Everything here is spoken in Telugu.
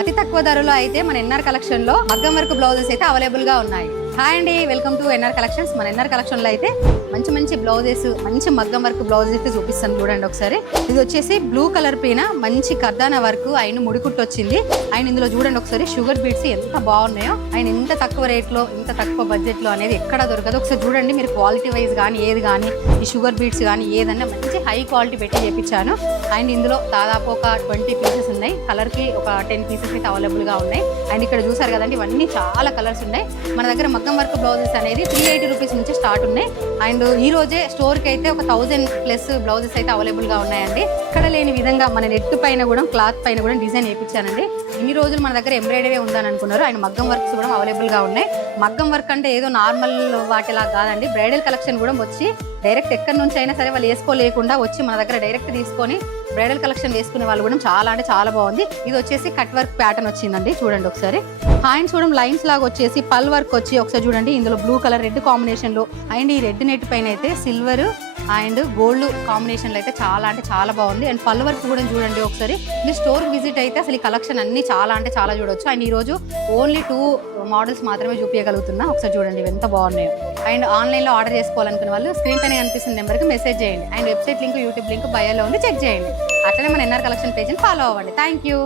అతి తక్కువ ధరలో అయితే మన ఎన్ఆర్ కలెక్షన్ లో మగ్గం వర్క్ బ్లౌజెస్ అయితే అవైలబుల్ గా ఉన్నాయి. హాయ్ అండి, వెల్కమ్ టు ఎన్ఆర్ కలెక్షన్స్. మన ఎన్ఆర్ కలెక్షన్ లో అయితే మంచి మంచి బ్లౌజెస్, మంచి మగ్గం వర్క్ బ్లౌజెస్ అయితే చూపిస్తాను చూడండి ఒకసారి. ఇది వచ్చేసి బ్లూ కలర్ పైన మంచి కర్దానా వర్క్ ఆయన ముడికుట్టు వచ్చింది. ఆయన ఇందులో చూడండి ఒకసారి షుగర్ బీట్స్ ఎంత బాగున్నాయో. ఆయన ఇంత తక్కువ రేట్ లో, ఇంత తక్కువ బడ్జెట్ లో అనేది ఎక్కడ దొరకదు. ఒకసారి చూడండి మీరు, క్వాలిటీ వైజ్ కానీ ఏది కానీ, ఈ షుగర్ బీట్స్ కానీ ఏదన్నా మంచి హై క్వాలిటీ పెట్టి చేపించాను. అండ్ ఇందులో దాదాపు ఒక 20 పీసెస్ ఉన్నాయి. కలర్ కి ఒక 10 పీసెస్ అయితే అవైలబుల్ గా ఉన్నాయి. అండ్ ఇక్కడ చూసారు కదండి, ఇవన్నీ చాలా కలర్స్ ఉన్నాయి. మన దగ్గర మగ్గం వర్క్ బ్లౌజెస్ అనేది 380 రూపీస్ నుంచి స్టార్ట్ ఉన్నాయి. అండ్ ఈ రోజే స్టోర్ కి అయితే ఒక 1000+ బ్లౌజెస్ అయితే అవైలబుల్ గా ఉన్నాయండి. ఇక్కడ లేని విధంగా మన నెట్ పైన కూడా, క్లాత్ పైన కూడా డిజైన్ వేయించానండి. ఇన్ని రోజులు మన దగ్గర ఎంబ్రాయిడరీ ఉందని అనుకున్నారు. అండ్ మగ్గం వర్క్స్ కూడా అవైలబుల్ గా ఉన్నాయి. మగ్గం వర్క్ అంటే ఏదో నార్మల్ వాటిలా కాదండి, బ్రైడల్ కలెక్షన్ కూడా వచ్చి డైరెక్ట్ ఎక్కడి నుంచి అయినా సరే వాళ్ళు వేసుకోలేకుండా వచ్చి మన దగ్గర డైరెక్ట్ తీసుకొని బ్రైడల్ కలెక్షన్ వేసుకునే వాళ్ళు కూడా చాలా అంటే చాలా బాగుంది. ఇది వచ్చేసి కట్ వర్క్ ప్యాటర్న్ వచ్చిందండి, చూడండి ఒకసారి. హ్యాండ్స్ చూడండి లైన్స్ లాగా వచ్చేసి పల్ వర్క్ వచ్చి ఒకసారి చూడండి. ఇందులో బ్లూ కలర్ రెడ్ కాంబినేషన్ లో, అండ్ ఈ రెడ్ నెట్ పైన అయితే సిల్వర్ అండ్ గోల్డ్ కాంబినేషన్ లో అయితే చాలా అంటే చాలా బాగుంది. అండ్ పల్ వర్క్ కూడా చూడండి ఒకసారి. మీరు స్టోర్ విజిట్ అయితే అసలు ఈ కలెక్షన్ అన్ని చాలా అంటే చాలా చూడొచ్చు. అండ్ ఈ రోజు ఓన్లీ 2 మోడల్స్ మాత్రమే చూపించగలుగుతున్నా. ఒకసారి చూడండి ఇవి ఎంత బాగున్నాయో. అండ్ ఆన్లైన్ లో ఆర్డర్ చేసుకోవాలనుకున్న వాళ్ళు స్క్రీన్ పైన కనిపిస్తున్న నెంబర్కి మెసేజ్ చేయండి. And website link, YouTube link బయోలో ఉంది, చెక్ చేయండి. అట్లనే మన ఎన్ఆర్ కలెక్షన్ పేజ్ని ఫాలో అవ్వండి. Thank you.